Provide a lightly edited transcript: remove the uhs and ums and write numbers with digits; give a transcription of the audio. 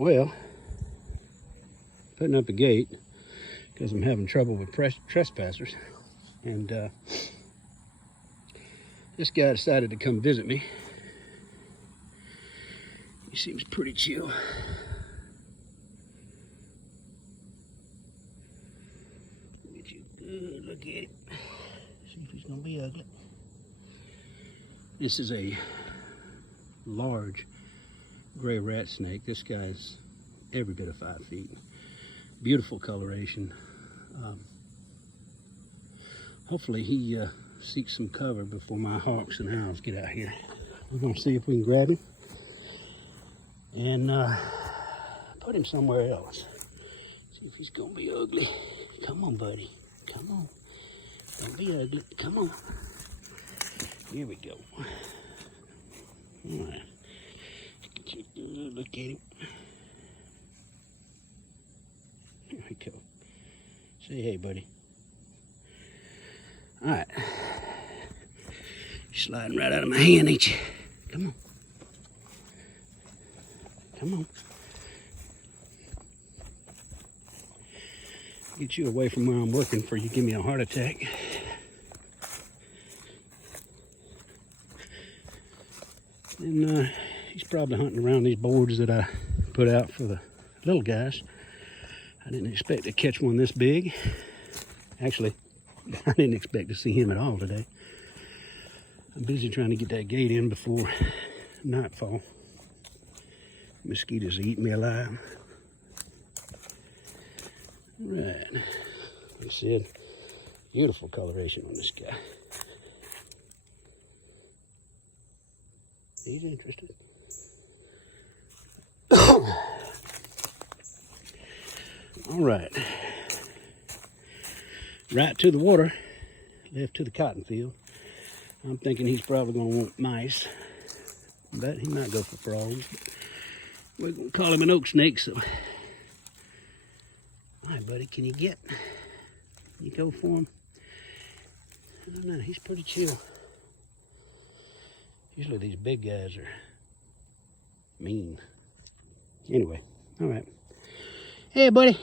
Well, putting up a gate because I'm having trouble with trespassers. And this guy decided to come visit me. He seems pretty chill. Get you a good look at it. See if he's gonna be ugly. This is a large gray rat snake. This guy's every bit of 5 feet. Beautiful coloration. Hopefully he seeks some cover before my hawks and owls get out here. We're gonna see if we can grab him and put him somewhere else. See if he's gonna be ugly. Come on, buddy. Come on. Don't be ugly. Come on. Here we go. All right. Get you a good look at him. Here we go. Say hey, buddy. All right. You're sliding right out of my hand, ain't you? Come on. Come on. Get you away from where I'm working before you give me a heart attack. And he's probably hunting around these boards that I put out for the little guys. I didn't expect to catch one this big. Actually, I didn't expect to see him at all today. I'm busy trying to get that gate in before nightfall. Mosquitoes are eating me alive. Right. Like I said, beautiful coloration on this guy. He's interested. All right. Right to the water, left to the cotton field. I'm thinking he's probably going to want mice, but he might go for frogs. We're going to call him an oak snake, so. All right, buddy, can you get? You go for him? I don't know, he's pretty chill. Usually these big guys are mean. Anyway, all right. Hey, buddy.